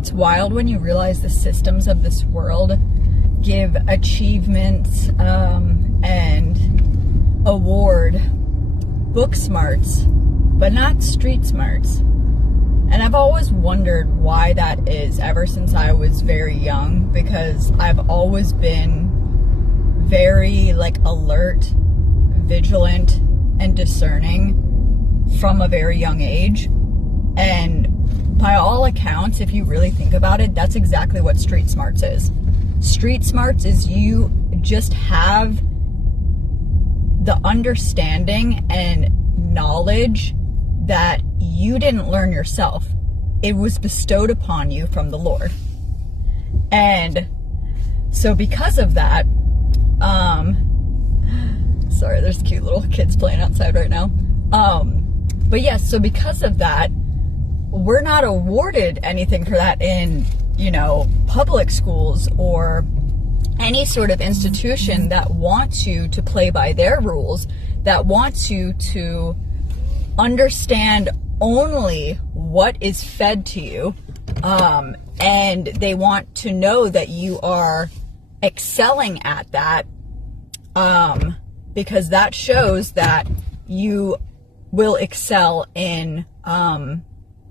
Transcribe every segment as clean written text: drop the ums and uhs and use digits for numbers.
It's wild when you realize the systems of this world give achievements and award book smarts, but not street smarts. And I've always wondered why that is ever since I was very young, because I've always been very alert, vigilant, and discerning from a very young age. And by all accounts, if you really think about it, that's exactly what street smarts is. Street smarts is you just have the understanding and knowledge that you didn't learn yourself. It was bestowed upon you from the Lord. And so because of that, sorry, there's cute little kids playing outside right now. But yes, so because of that, we're not awarded anything for that in, public schools or any sort of institution that wants you to play by their rules, that wants you to understand only what is fed to you. And they want to know that you are excelling at that, because that shows that you will excel in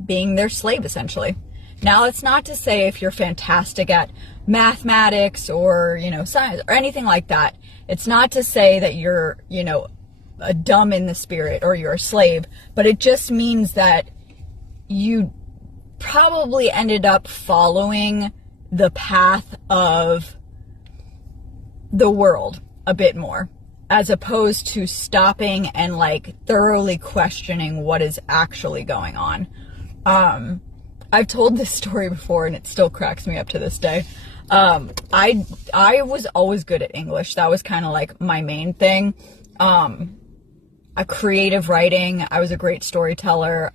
being their slave, essentially. Now, it's not to say if you're fantastic at mathematics or, science or anything like that. It's not to say that you're, a dumb in the spirit or you're a slave, but it just means that you probably ended up following the path of the world a bit more, as opposed to stopping and thoroughly questioning what is actually going on. I've told this story before and it still cracks me up to this day. I was always good at English. That was kind of my main thing. A creative writing. I was a great storyteller.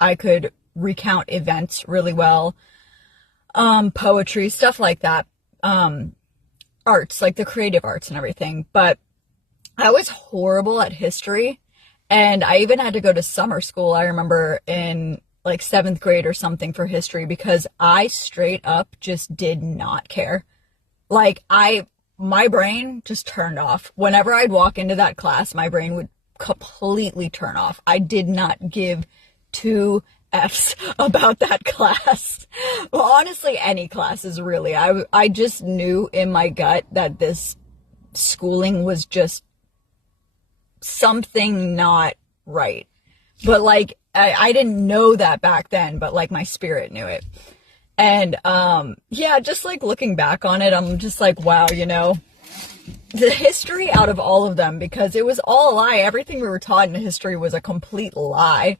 I could recount events really well. Poetry, stuff like that. Arts, the creative arts and everything. But I was horrible at history. And I even had to go to summer school, I remember, in 7th grade or something for history, because I straight up just did not care. My brain just turned off. Whenever I'd walk into that class, my brain would completely turn off. I did not give two F's about that class. Well, honestly, any classes, really. I just knew in my gut that this schooling was just something not right. But I didn't know that back then, but my spirit knew it. And just looking back on it, I'm just wow, the history out of all of them, because it was all a lie. Everything we were taught in history was a complete lie.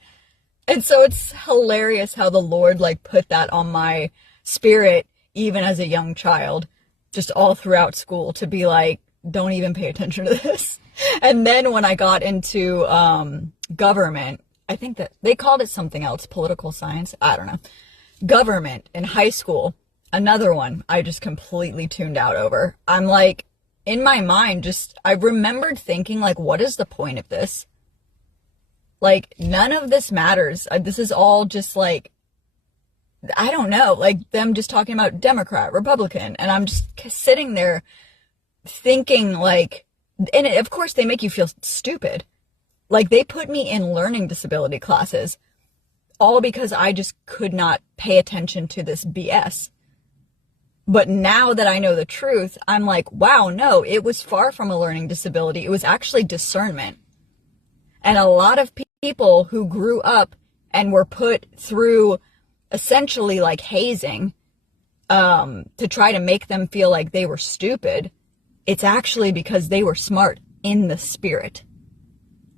And so it's hilarious how the Lord put that on my spirit, even as a young child, just all throughout school, to be don't even pay attention to this. And then when I got into government, I think that they called it something else, political science, I don't know. Government in high school, another one I just completely tuned out over. I'm in my mind, I remembered thinking what is the point of this? None of this matters. This is all just I don't know, them just talking about Democrat, Republican. And I'm just sitting there thinking and of course they make you feel stupid. They put me in learning disability classes, all because I just could not pay attention to this BS. But now that I know the truth, I'm wow, no, it was far from a learning disability. It was actually discernment. And a lot of people who grew up and were put through essentially hazing, to try to make them feel like they were stupid, it's actually because they were smart in the spirit.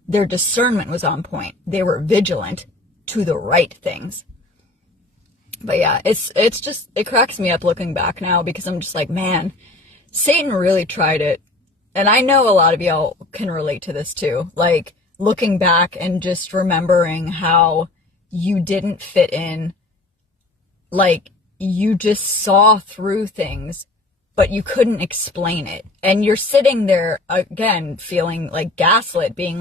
Their discernment was on point. They were vigilant to the right things. But yeah, it cracks me up looking back now, because I'm just man, Satan really tried it. And I know a lot of y'all can relate to this too. Looking back and just remembering how you didn't fit in. You just saw through things, but you couldn't explain it. And you're sitting there again, feeling gaslit, being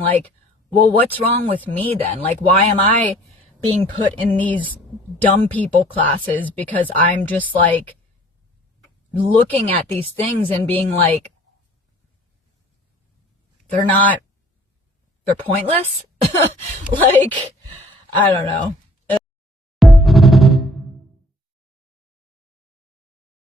well, what's wrong with me then? Why am I being put in these dumb people classes because I'm just like looking at these things and being like, they're pointless. Like, I don't know.